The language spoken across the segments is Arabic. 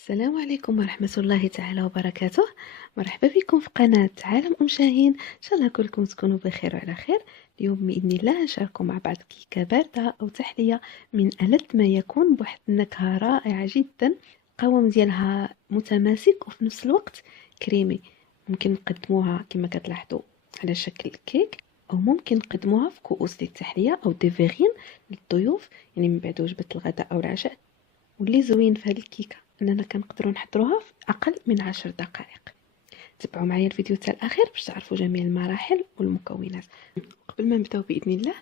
السلام عليكم ورحمة الله تعالى وبركاته. مرحبا بكم في قناة عالم شاهين. إن شاء الله كلكم تكونوا بخير وعلى خير. اليوم بإذن الله نشارككم مع بعض كيكة باردة أو تحلية من ألذ ما يكون بواحد النكهة رائعة جدا. القوام ديالها متماسك وفي نفس الوقت كريمي. ممكن نقدموها كما كتلاحظوا على شكل كيك، أو ممكن نقدموها في كؤوس للتحلية أو دي فيغين للضيوف، يعني من بعد وجبة الغداء أو العشاء. واللي زوين في هذه الكيكه اننا كنقدروا نحضروها في اقل من 10 دقائق. تبعوا معايا الفيديو حتى الاخير باش تعرفوا جميع المراحل والمكونات. قبل ما نبداو باذن الله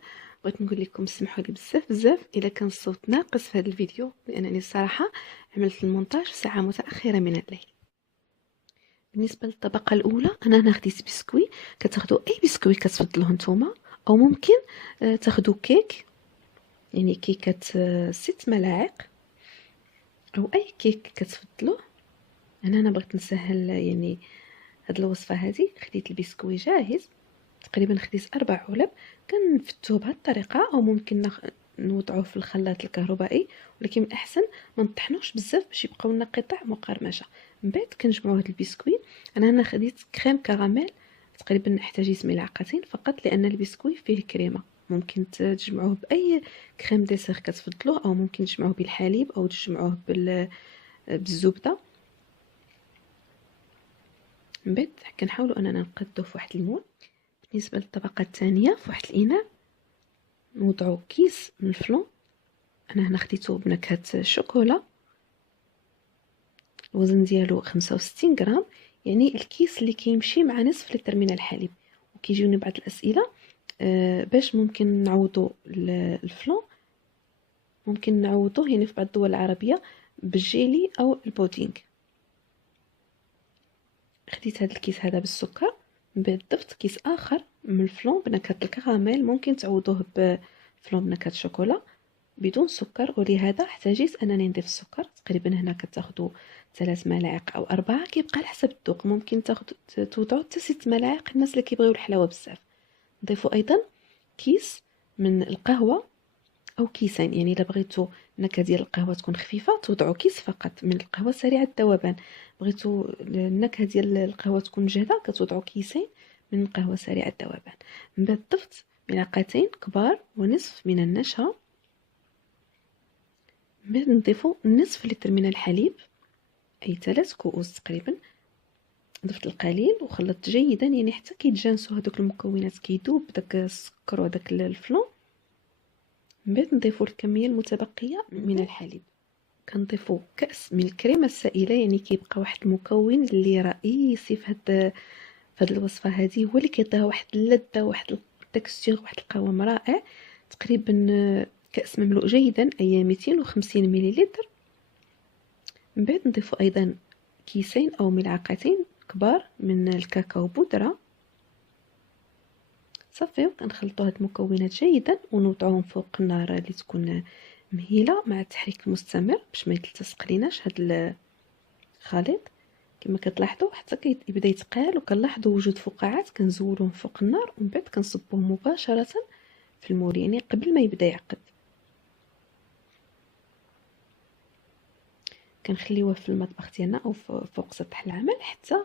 بغيت نقول لكم سمحوا لي بزاف الا كان الصوت ناقص في هذا الفيديو، لانني الصراحه عملت المونتاج ساعه متاخره من الليل. بالنسبه للطبقه الاولى انا هنا خديت بسكوي. كتاخذوا اي بسكوي كتفضلوه نتوما، او ممكن تاخذوا كيك، يعني كيكه 6 ملاعق او اي كيك كتفضلوه. انا بغيت نسهل يعني هاد الوصفه هذه. خديت البسكوي جاهز، تقريبا خديت 4 علب. كنفتوه بهاد الطريقه، او ممكن نوضعوه في الخلاط الكهربائي، ولكن من الاحسن ما نطحنوش بزاف باش يبقاو لنا قطع مقرمشه. من بعد كنجمعوا هاد البسكوي. انا هنا خديت كريم كراميل، تقريبا احتاجيت ملعقتين فقط لان البسكوي فيه كريمه. ممكن تجمعوه باي كريم ديسير كتفضلوه، او ممكن تجمعوه بالحليب او تجمعوه بالزبده. من بعد كنحاولوا اننا نقادوه في واحد المول. بالنسبه للطبقه الثانيه في واحد الاناء نوضعوا كيس من الفلون. انا هنا خديته بنكهه شوكولا، الوزن ديالو 65 غرام، يعني الكيس اللي كيمشي مع نصف لتر من الحليب. وكيجيوني بعض الاسئله باش ممكن نعوضوا الفلون. ممكن نعوضوه يعني في بعض الدول العربيه بالجيلي او البودينغ. خديت هذا الكيس هذا بالسكر. من بعد ضفت كيس اخر من الفلون بنكهه الكراميل، ممكن تعوضوه بفلون بنكهه الشوكولا بدون سكر. ولهذا احتاجيت انني نضيف السكر. تقريبا هنا كتاخذوا 3 ملاعق او 4، كيبقى على حسب الذوق. ممكن توضعوا حتى 6 ملاعق الناس اللي كيبغيو الحلاوه بزاف. نضيفوا ايضا كيس من القهوه او كيسين، يعني الا بغيتوا النكهه ديال القهوه تكون خفيفه توضعوا كيس فقط من القهوه سريعه الذوبان. بغيتوا النكهه ديال القهوه تكون مجهده كتوضعوا كيسين من القهوه سريعه الذوبان. من بعد ضفت ملعقتين كبار ونصف من النشا. من بعد نضيفوا نصف لتر من الحليب، اي 3 كؤوس تقريبا. ضفت القليل وخلطت جيدا، يعني حتى كيتجانسوا هذوك المكونات، كيذوب داك السكر وداك الفلون. من بعد نضيفوا الكميه المتبقيه من الحليب. كنضيفوا كأس من الكريمه السائله، يعني كيبقى واحد المكون اللي رئيسي في هاد الوصفه هذه، هو اللي كيعطيها واحد اللذه، واحد التكستير، واحد القوام رائع. تقريبا كأس مملوء جيدا، اي 250 مليلتر. من بعد نضيفوا ايضا كيسين او ملعقتين كبار من الكاكاو بودره. صافي، وكنخلطوا هاد المكونات جيدا ونوضعوهم فوق النار اللي تكون مهيله مع التحريك المستمر باش ما يتلصق ليناش هاد الخليط. كما كتلاحظوا حتى كيبدا يتقال، وكنلاحظوا وجود فقاعات كنزولوهم فوق النار، ومن بعد كنصبوه مباشره في المول، يعني قبل ما يبدا يعقد. كنخليوه في المطبخ ديالنا او فوق سطح العمل حتى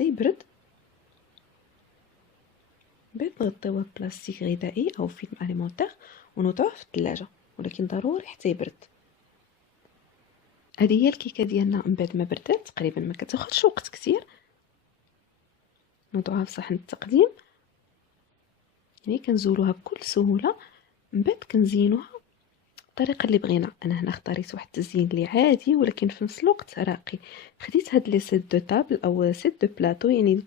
يبرد. بعد نغطيوه بلاستيك غذائي او فيلم اليمونتير ونوضعوه في الثلاجه، ولكن ضروري حتى يبرد. هذه هي الكيكه ديالنا. من بعد ما بردت تقريبا ما كتاخذش وقت كثير، نوضعوها في صحن التقديم، يعني كنزولوها بكل سهوله. من بعد كنزينوها الطريقه اللي بغينا. انا هنا اختاريت واحد التزيين اللي عادي ولكن في نفس الوقت راقي. خديت هاد لي سيت دو طابل او سيت دو بلاطو، يعني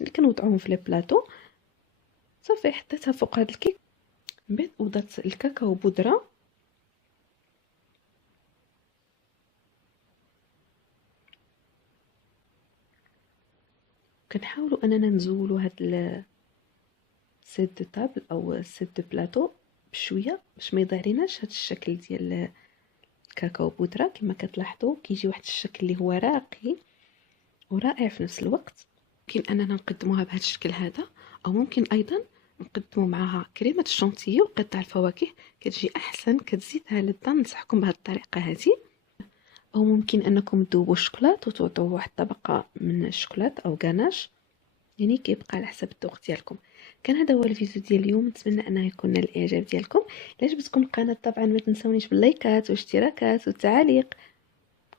اللي كنوضعوهم في لي بلاطو. صافي حطيتها فوق هاد الكيك. من بعد وضعت الكاكاو بودره، كنحاولوا اننا نزولوا هاد سيت دو طابل او سيت دو بلاطو بشويه باش ما يضيع ليناش هاد الشكل ديال الكاكاو بودره. كما كتلاحظوا كيجي واحد الشكل اللي هو راقي ورائع في نفس الوقت. ممكن اننا نقدموها بهذا الشكل هذا، او ممكن ايضا نقدموا معها كريمه الشونتيي وقطع الفواكه، كتجي احسن، كتزيدها لذه. ننصحكم بهذه الطريقه هذه. أو ممكن أنكم تذوبوا الشوكولات وتوضعوا واحد الطبقة من الشوكولات أو غاناش، يعني كيبقى على حسب الذوق ديالكم. كان هذا هو الفيديو ديال اليوم، نتمنى انه يكون نال الاعجاب ديالكم. الا عجبتكم القناه طبعا ما تنسونيش باللايكات والاشتراكات والتعاليق،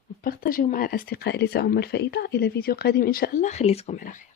وبارطاجيو مع الاصدقاء اللي تعم الفائده. الى فيديو قادم ان شاء الله، خليتكم على خير.